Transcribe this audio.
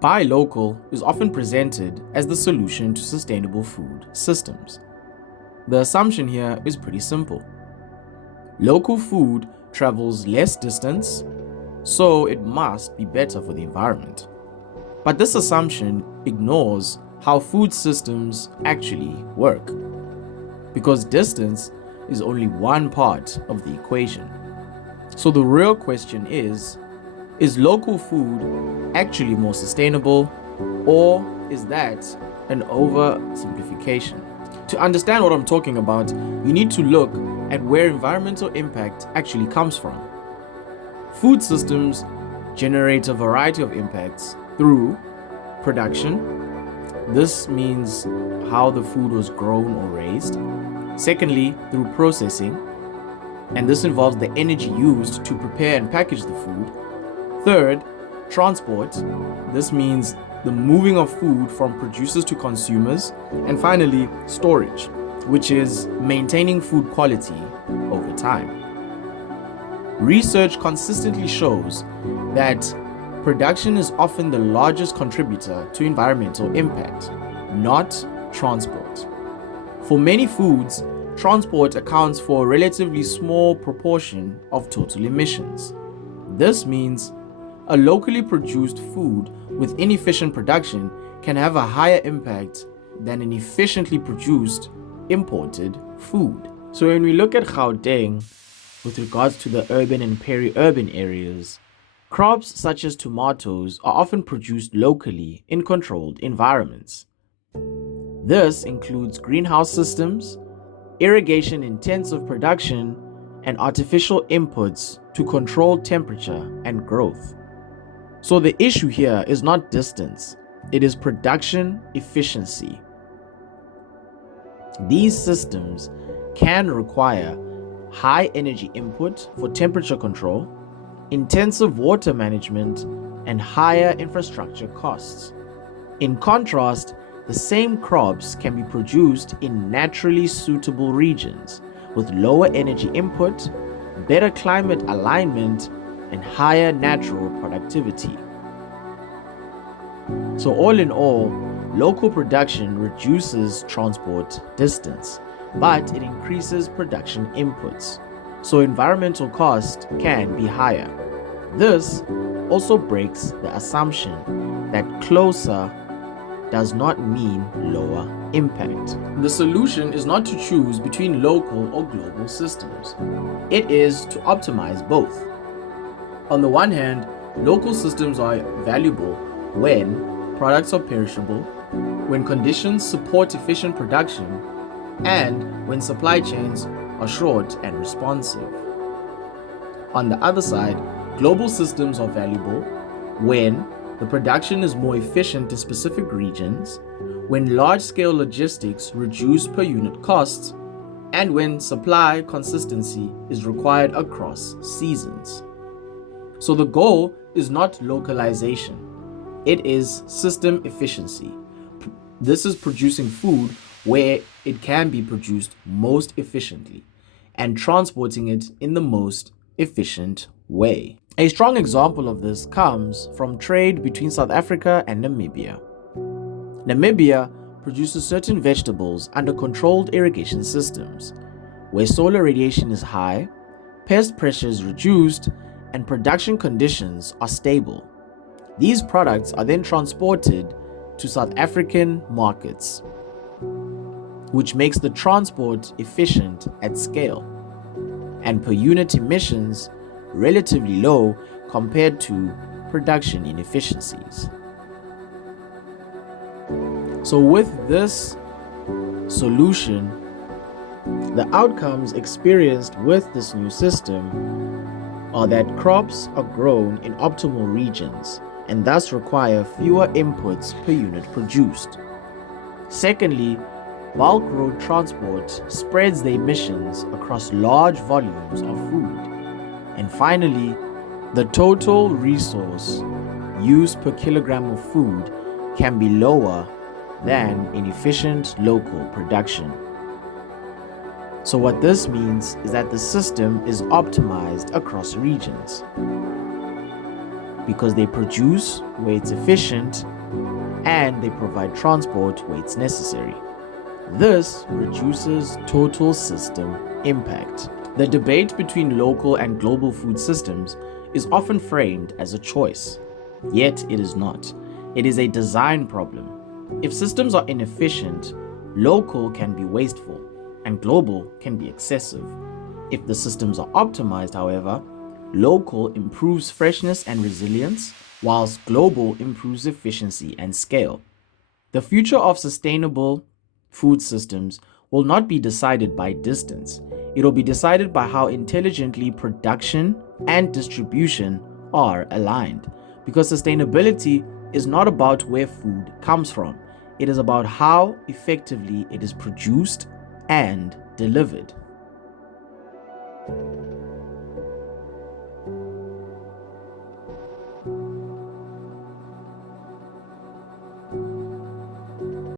Buy local is often presented as the solution to sustainable food systems. The assumption here is pretty simple. Local food travels less distance, so it must be better for the environment. But this assumption ignores how food systems actually work, because distance is only one part of the equation. So the real question is local food actually more sustainable, or is that an oversimplification? To understand what I'm talking about, you need to look at where environmental impact actually comes from. Food systems generate a variety of impacts through production. This means how the food was grown or raised. Secondly, through processing, and this involves the energy used to prepare and package the food. Third, transport. This means the moving of food from producers to consumers. And finally, storage, which is maintaining food quality over time. Research consistently shows that production is often the largest contributor to environmental impact, not transport. For many foods, transport accounts for a relatively small proportion of total emissions. This means a locally produced food with inefficient production can have a higher impact than an efficiently produced imported food. So when we look at Gauteng with regards to the urban and peri-urban areas, crops such as tomatoes are often produced locally in controlled environments. This includes greenhouse systems, irrigation-intensive production, and artificial inputs to control temperature and growth. So the issue here is not distance, it is production efficiency. These systems can require high energy input for temperature control, intensive water management, and higher infrastructure costs. In contrast, the same crops can be produced in naturally suitable regions with lower energy input, better climate alignment, and higher natural productivity. So all in all, local production reduces transport distance, but it increases production inputs. So environmental cost can be higher. This also breaks the assumption that closer does not mean lower impact. The solution is not to choose between local or global systems. It is to optimize both. On the one hand, local systems are valuable when products are perishable, when conditions support efficient production, and when supply chains are short and responsive. On the other side, global systems are valuable when the production is more efficient in specific regions, when large-scale logistics reduce per unit costs, and when supply consistency is required across seasons. So the goal is not localization, it is system efficiency. This is producing food where it can be produced most efficiently and transporting it in the most efficient way. A strong example of this comes from trade between South Africa and Namibia. Namibia produces certain vegetables under controlled irrigation systems, where solar radiation is high, pest pressure is reduced, and production conditions are stable. These products are then transported to South African markets, which makes the transport efficient at scale, and per unit emissions relatively low compared to production inefficiencies. So with this solution, the outcomes experienced with this new system are that crops are grown in optimal regions and thus require fewer inputs per unit produced. Secondly, bulk road transport spreads the emissions across large volumes of food. And finally, the total resource used per kilogram of food can be lower than in efficient local production. So what this means is that the system is optimized across regions. because they produce where it's efficient and they provide transport where it's necessary. This reduces total system impact. The debate between local and global food systems is often framed as a choice, yet it is not. It is a design problem. If systems are inefficient, local can be wasteful and global can be excessive. If the systems are optimized, however, local improves freshness and resilience, whilst global improves efficiency and scale. The future of sustainable food systems will not be decided by distance. It will be decided by how intelligently production and distribution are aligned. Because sustainability is not about where food comes from. It is about how effectively it is produced and delivered.